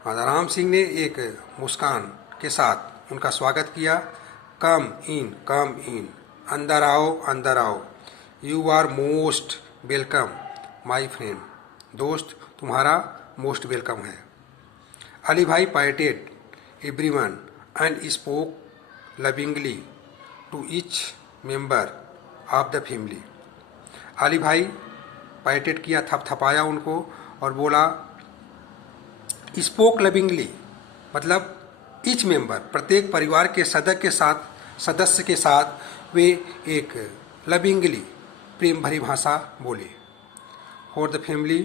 राम सिंह ने एक मुस्कान के साथ उनका स्वागत किया। कम इन, अंदर आओ, अंदर आओ। You are most welcome my friend, दोस्त तुम्हारा मोस्ट वेलकम है। Ali bhai patted everyone and spoke lovingly to each member of the family. Ali bhai patted किया, थपथपाया उनको और बोला स्पोक लविंगली, मतलब ईच मेंबर, प्रत्येक परिवार के सदस्य के साथ वे एक लविंगली, प्रेम भरी भाषा बोले। For the family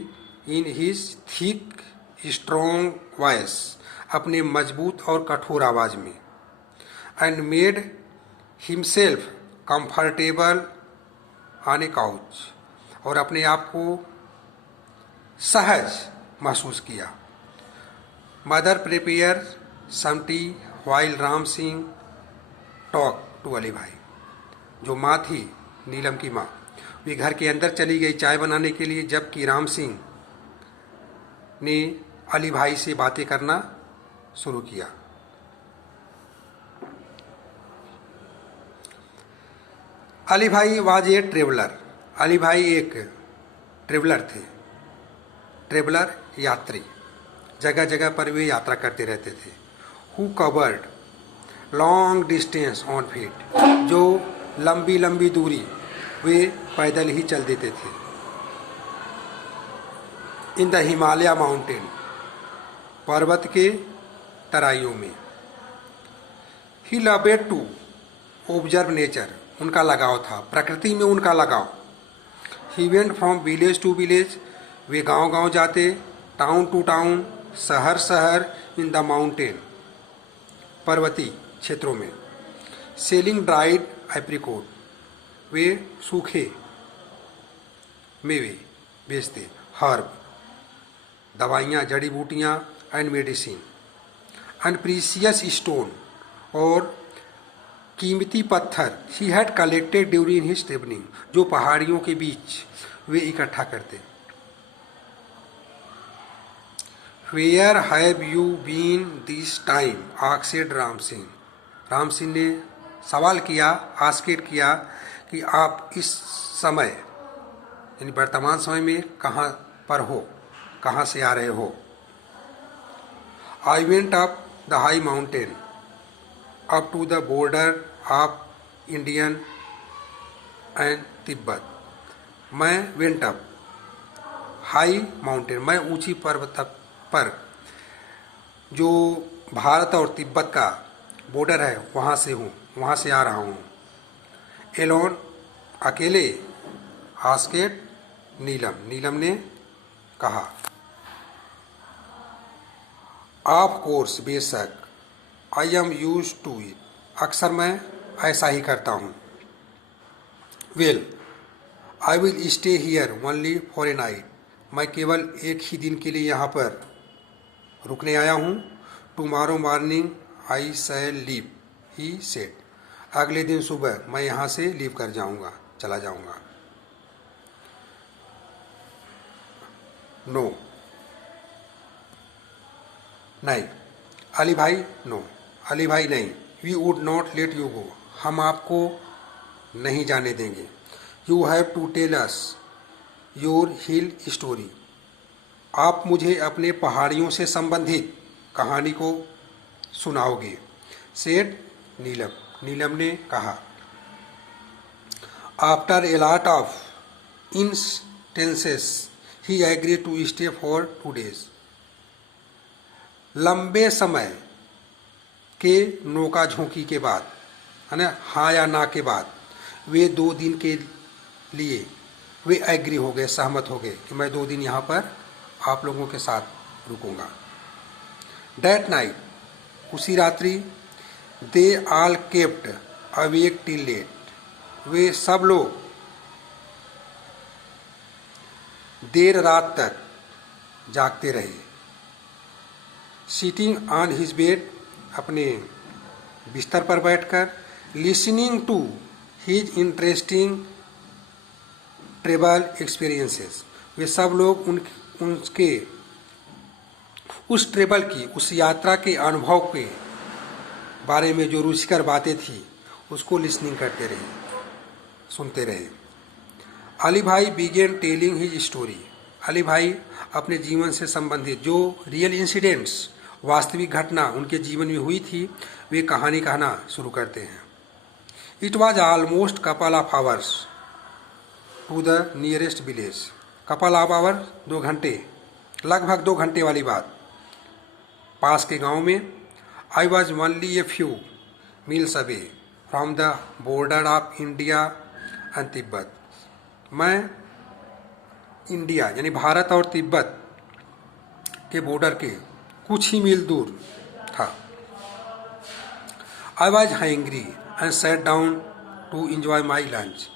in his thick strong voice, अपने मजबूत और कठोर आवाज में। And made himself comfortable on a couch, और अपने आप को सहज महसूस किया। Mother prepare some tea while Ram Singh talk to Ali Bhai, जो माँ थी नीलम की माँ, वे घर के अंदर चली गई चाय बनाने के लिए, जबकि राम सिंह ने अली भाई से बातें करना शुरू किया। अली भाई वाज ए ट्रेवलर, अली भाई एक ट्रेवलर थे। ट्रेवलर यात्री, जगह जगह पर वे यात्रा करते रहते थे। Who covered long distance on feet, जो लंबी लंबी दूरी वे पैदल ही चल देते थे। इन द हिमालय माउंटेन, पर्वत के तराइयों में। He loved to observe nature, उनका लगाव था, प्रकृति में उनका लगाव। He went from village to village, वे गांव गांव जाते, टाउन टू टाउन, शहर शहर, इन द माउंटेन, पर्वतीय क्षेत्रों में। सेलिंग ड्राइड एप्रिकोट, वे सूखे मेवे बेचते। हर्ब, दवाइयाँ, जड़ी बूटियाँ, and medicine. And precious stone, और कीमती पत्थर। He had collected during his travelling, जो पहाड़ियों के बीच वे इकट्ठा करते। Where have you been this time asked Ram Singh, Ram Singh ने सवाल किया, आस्केट किया कि आप इस समय, यानी वर्तमान समय में कहाँ पर हो, कहाँ से आ रहे हो। I went up the high mountain up to the border of Indian and Tibet. मैं वेंट अप हाई माउंटेन, मैं ऊंची पर्वत पर, जो भारत और तिब्बत का बॉर्डर है वहाँ से हूँ, वहाँ से आ रहा हूँ। एलोन, अकेले। आस्केट नीलम, नीलम ने कहा। ऑफ कोर्स, बेशक। I am use to it, अक्सर मैं ऐसा ही करता हूँ। Well, I will stay here only for a night, मैं केवल एक ही दिन के लिए यहाँ पर रुकने आया हूँ। Tomorrow morning I shall leave, he said, अगले दिन सुबह मैं यहाँ से लीव कर जाऊँगा, चला जाऊँगा। नो, नहीं। अली भाई, नो, अली भाई नहीं। We would not let you go, हम आपको नहीं जाने देंगे। You have to tell us your hill story, आप मुझे अपने पहाड़ियों से संबंधित कहानी को सुनाओगे। सेड नीलम, नीलम ने कहा। After a lot of instances he agree to stay for 2 days, लंबे समय के नौका झोंकी के बाद, है ना, हाँ या ना के बाद, वे 2 दिन के लिए वे एग्री हो गए, सहमत हो गए कि मैं 2 दिन यहाँ पर आप लोगों के साथ रुकूंगा। दैट नाइट, उसी रात्रि, they all kept awake till late, वे सब लोग देर रात तक जागते रहे। सिटिंग ऑन हिज बेड, अपने बिस्तर पर बैठकर। Listening to his interesting travel experiences, वे सब लोग उनके उस ट्रेवल की, उस यात्रा के अनुभव के बारे में जो रुचिकर बातें थी उसको लिसनिंग करते रहे, सुनते रहे। अली भाई began telling his story. Ali भाई अपने जीवन से संबंधित जो रियल इंसिडेंट्स, वास्तविक घटना उनके जीवन में हुई थी, वे कहानी कहना शुरू करते हैं। It was almost couple of hours to the nearest village. Couple of hour, 2 घंटे, लगभग 2 घंटे वाली बात, पास के गांव में। I was only a few meals away from the border of India and Tibet. मैं इंडिया यानी भारत और तिब्बत के बॉर्डर के कुछ ही मील दूर था। I was hungry and sat down to enjoy my lunch.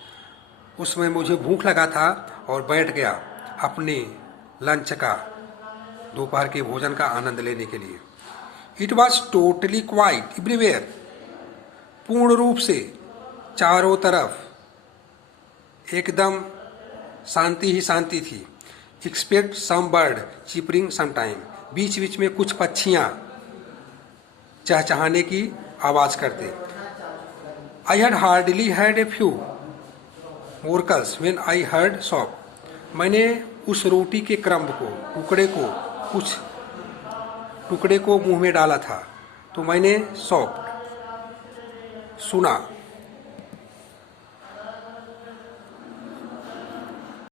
उस समय मुझे भूख लगा था और बैठ गया अपने लंच का, दोपहर के भोजन का आनंद लेने के लिए। It was totally quite everywhere. पूर्ण रूप से चारों तरफ एकदम शांति ही शांति थी। Expect some bird chirping some time. बीच बीच में कुछ पक्षियाँ चहचहाने की आवाज़ करते। I had hardly had a few morsels when I heard sop. मैंने उस रोटी के क्रम्ब को, कुछ टुकड़े को मुंह में डाला था तो मैंने सॉफ्ट सुना